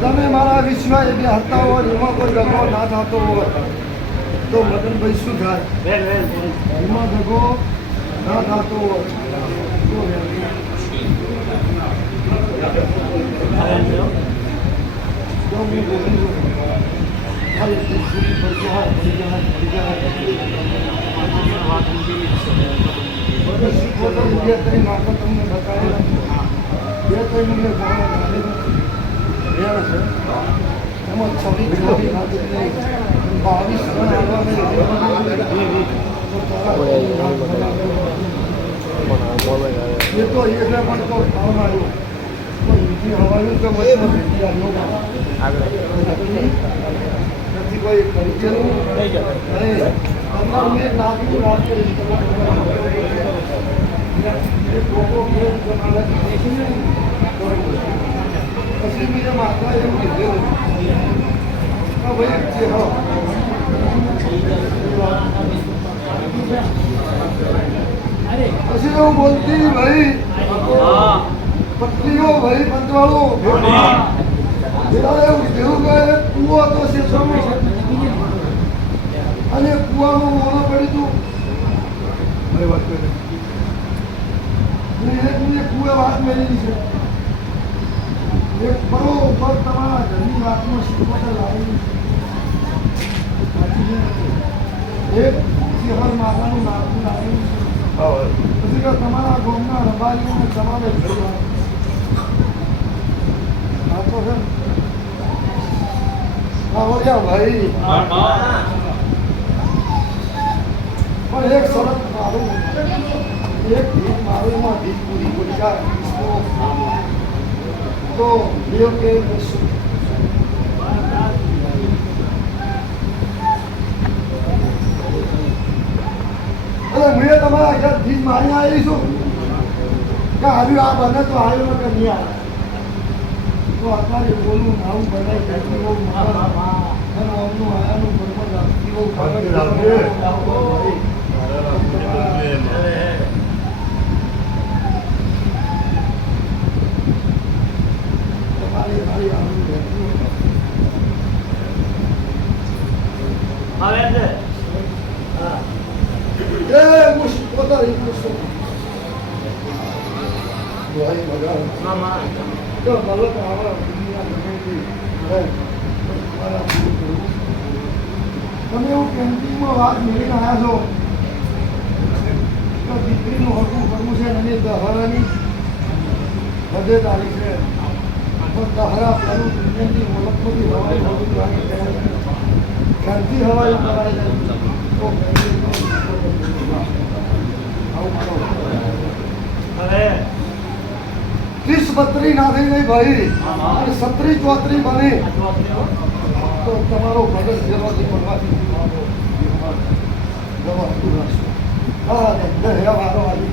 તમે મારા વિશ્વાસ એટલે હતા હોય એમાં કોઈ દગો ના થતો હોય. તો મદનભાઈ શું થાય? એમાં દગો ના થતો હોય. તમને બતાવેલા. બે ત્રણ મને ગાણા ગાયેલા. રેણ છે. એમાં છવ્વીસ છવ્વીસ નાટક નહીં. બાવીસ રન આવવાના તો તારા એ તો એટલે પણ તો ભાવ આવ્યો પણ બીજી હવાનું કે વચમાં ભેટી આવ્યો નથી કોઈ પરિચયનું નહીં તમારું મેં નાખ્યું રાખેલું. એ લોકો કે તમારા દેશને પછી એવું બોલતી ભાઈ પત્નીઓ ભાઈ પંચવાળો પેલા એવું કીધું કે કૂવો તો સમય અને કૂવામાં મોડો પડી તું ભાઈ વાત કરે કૂવે વાત મેળવી છે એક બરોબર તમારા ઘરની વાતનો શીખવતા લાવેલી એક સિંહર માતાનું નામનું લાવેલું છે. પછી કે તમારા ગામના રબારીઓને તમારે છે ભાઈ. પણ એક શરત મારું એક ભીખ મારું એમાં ભીખ પૂરી. પડી જાય તો que Jesús. અરે મેં તમારા ઘર ભીજ મારી આવી છું કે આવ્યું આ બને તો આવ્યો કે નહીં આવે તો અત્યારે બોલવું આવું બનાવી કાઢી બહુ મારા અને અમનું આયાનું બહુ તમારી મારી આવું રહેતું એ મુશ પોતાની મુશ્કેલ દોહાઈ મગા તો મલક આવા દુનિયા હે તમે એવું કેન્ટીનમાં વાત મેળવીને આવ્યા છો? તો દીકરીનું હકું કરવું છે અને દહરાની બધે તારીખ છે. પણ દહરા પેલું દુનિયાની ઓળખમાંથી હવાઈ હોવી જોઈએ ક્યાંથી હોય ત્રીસ બત્રી નાથી નહીં ભાઈ. અને સત્રી ચોત્રી બની. તો તમારો ભગત જેવાથી પડવાથી દવા રાખશો હા ધંધે હે વારો આવી.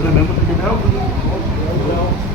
Remember? help me. Help me. Help me. Help me.